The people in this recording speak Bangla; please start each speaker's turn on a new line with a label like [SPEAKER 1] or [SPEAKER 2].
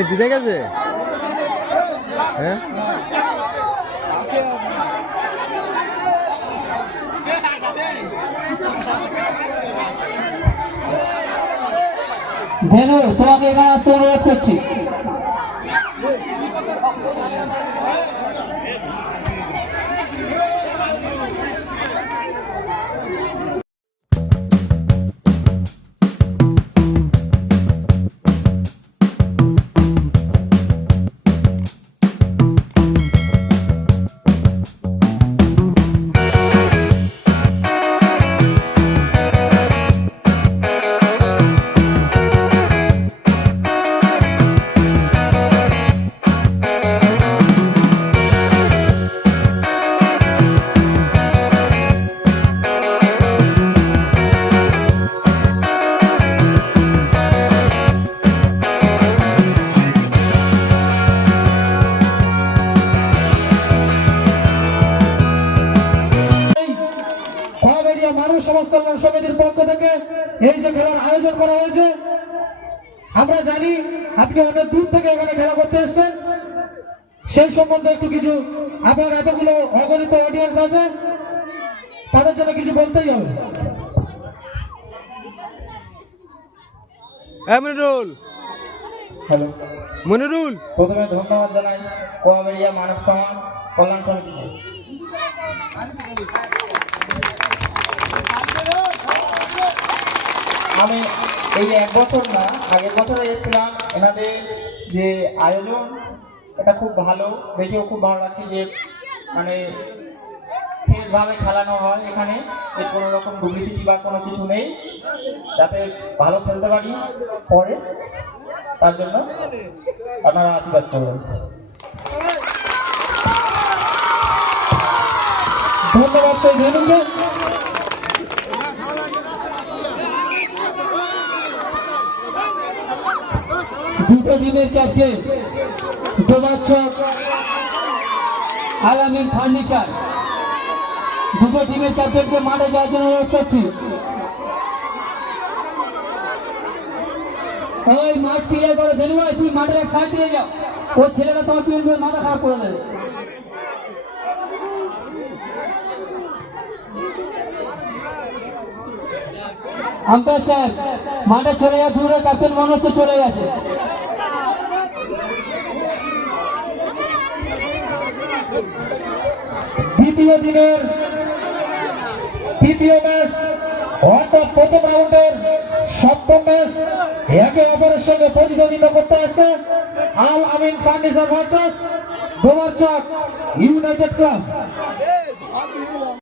[SPEAKER 1] এ জিতে গেছে? হ্যাঁ?
[SPEAKER 2] ধেনু তোমাকে এখানে আসতে অনুরোধ করছি। মানুষ সমাজ কল্যাণ সমিতির পক্ষ থেকে এই যে খেলার আয়োজন করা হয়েছে আমরা জানি আপনি অনেক দূর থেকে এখানে খেলা করতে এসেছেন। সেই সম্বন্ধে একটু কিছু আপনার এতগুলো অগণিত অডিয়েন্স আছে তাদের জন্য কিছু বলতেই হবে।
[SPEAKER 1] এ মনিরুল।
[SPEAKER 3] হ্যালো।
[SPEAKER 1] মনিরুল।
[SPEAKER 3] প্রথমে ধন্যবাদ জানাই কোয়াবেরিয়া মানব সমাজ কল্যাণ সমিতিকে। আমি এই এক বছর না, আগের বছরে এসেছিলাম এনাদের যে আয়োজন, এটা খুব ভালো, দেখেও খুব ভালো লাগছে যে মানে ফ্রেশভাবে খেলানো হয় এখানে এর কোনো রকম ডুপ্লিসিটি বা কোনো কিছু নেই, যাতে ভালো খেলতে পারি পরে, তার জন্য আপনারা আশীর্বাদ করবেন।
[SPEAKER 2] ধন্যবাদ সেই দুটো টিমের ক্যাপ্টেন দোবাচ্চক আলামিন ফার্নিচার, দুটো টিমের ক্যাপ্টেনকে মাঠে যাওয়ার জন্য অনুরোধ করছি। ওই মাঠ ক্লিয়ার করে দেনু ভাই তুই মাঠের এক সাইড দিয়ে যাও। ওই ছেলেটা তোমার পিএনপি মাথা খারাপ করে দেবে। আম্পায়ার সাহেব মাঠে চলে যাওয়া, দূরে ক্যাপ্টেন মনে হচ্ছে চলে গেছে। দ্বিতীয় দিনের তৃতীয় ম্যাচ অর্থাৎ প্রথম রাউন্ডের সপ্তম ম্যাচ একে অপরের সঙ্গে প্রতিদ্বন্দ্বিতা করতে আসছে Al Amin furniture versus Gomachak united club.